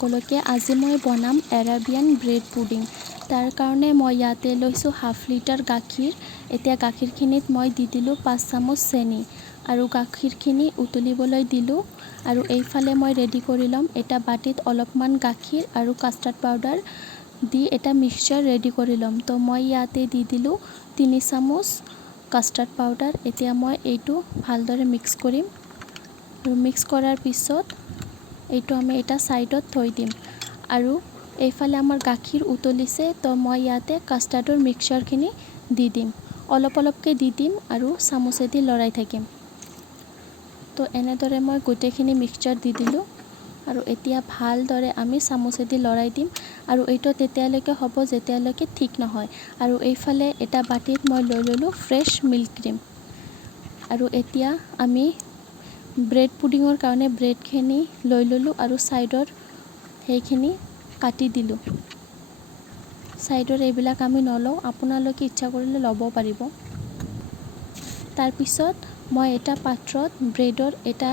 সকলোকে আজি মই বনাম এৰাবিয়ান ব্ৰেড পুডিং তাৰ কাৰণে মই ইয়াতে লৈছোঁ হাফ লিটাৰ গাখীৰ এতিয়া গাখীৰখিনিত মই দি দিলোঁ 5 চামুচ চেনি আৰু গাখীৰখিনি উতলিবলৈ দিলোঁ আৰু এইফালে মই ৰেডি কৰি ল'ম এটা বাটিত অলপমান গাখীৰ আৰু কাষ্টাৰ্ড পাউডাৰ দি এটা মিক্সচাৰ ৰেডি কৰি ল'ম তো মই ইয়াতে দি দিলোঁ 3 চামুচ কাষ্টাৰ্ড পাউডাৰ এতিয়া মই এইটো ভালদৰে মিক্স কৰিম আৰু মিক্স কৰাৰ পিছত এইটো আমি এটা সাইডত থৈ দিম আৰু এইফালে আমাৰ গাখীৰ উতলিছে তো মই ইয়াতে কাষ্টাৰ্ডৰ মিক্সচাৰখিনি দি দিম অলপ অলপকৈ দি দিম আৰু চামুচেদি লৰাই থাকিম তো এনেদৰে মই গোটেইখিনি মিক্সচাৰ দি দিলোঁ আৰু এতিয়া ভালদৰে আমি চামুচেদি লৰাই দিম আৰু এইটো তেতিয়ালৈকে হ'ব যেতিয়ালৈকে ঠিক নহয় আৰু এইফালে এটা বাটিত মই লৈ ললোঁ ফ্ৰেছ মিল্ক ক্ৰীম আৰু এতিয়া আমি ব্ৰেড পুডিঙৰ কাৰণে ব্ৰেডখিনি লৈ ললোঁ আৰু সাইডৰ সেইখিনি কাটি দিলোঁ সাইডৰ এইবিলাক আমি নলওঁ আপোনালোকে ইচ্ছা কৰিলে ল'ব পাৰিব তাৰ পিছত মই এটা পাত্ৰত ব্ৰেডৰ এটা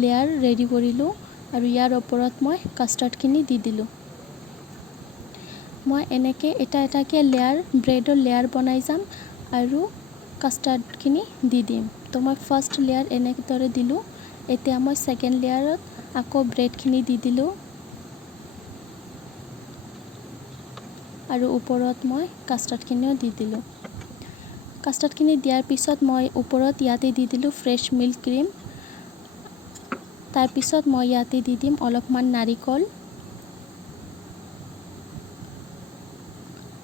লেয়াৰ ৰেডি কৰিলোঁ আৰু ইয়াৰ ওপৰত মই কাষ্টাৰ্ডখিনি দি দিলোঁ মই এনেকৈ এটা এটাকৈ লেয়াৰ ব্ৰেডৰ লেয়াৰ বনাই যাম আৰু কাষ্টাৰ্ডখিনি দি দিম তো মই ফাৰ্ষ্ট লেয়াৰ এনেদৰে দিলোঁ এতিয়া মই সেকেন্ড লেয়াৰত আকৌ ব্ৰেডখিনি দি দিলোঁ আৰু ওপৰত মই কাষ্টাৰ্ডখিনিও দি দিলোঁ কাষ্টাৰ্ডখিনি দিয়াৰ পিছত মই ওপৰত ইয়াতে দি দিলোঁ ফ্ৰেছ মিল্ক ক্ৰীম তাৰ পিছত মই ইয়াতে দি দিম অলপমান নাৰিকল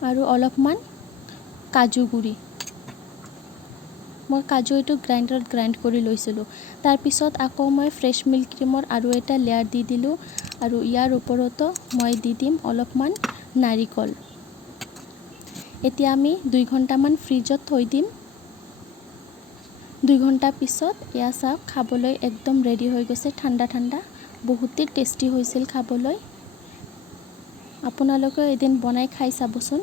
আৰু অলপমান কাজু গুড়ি মই কাজু এইটো গ্ৰাইণ্ডাৰত গ্ৰাইণ্ড কৰি লৈছিলোঁ তাৰ পিছত আকৌ মই ফ্ৰেছ মিল্ক ক্ৰীমৰ আৰু এটা লেয়াৰ দি দিলোঁ আৰু ইয়াৰ ওপৰতো মই দি দিম অলপমান নাৰিকল এতিয়া আমি 2 ঘণ্টামান ফ্ৰিজত থৈ দিম 2 ঘণ্টা পিছত এয়া চাওক খাবলৈ একদম ৰেডি হৈ গৈছে ঠাণ্ডা ঠাণ্ডা বহুতেই টেষ্টি হৈছিল খাবলৈ আপোনালোকে এদিন বনাই খাই চাবচোন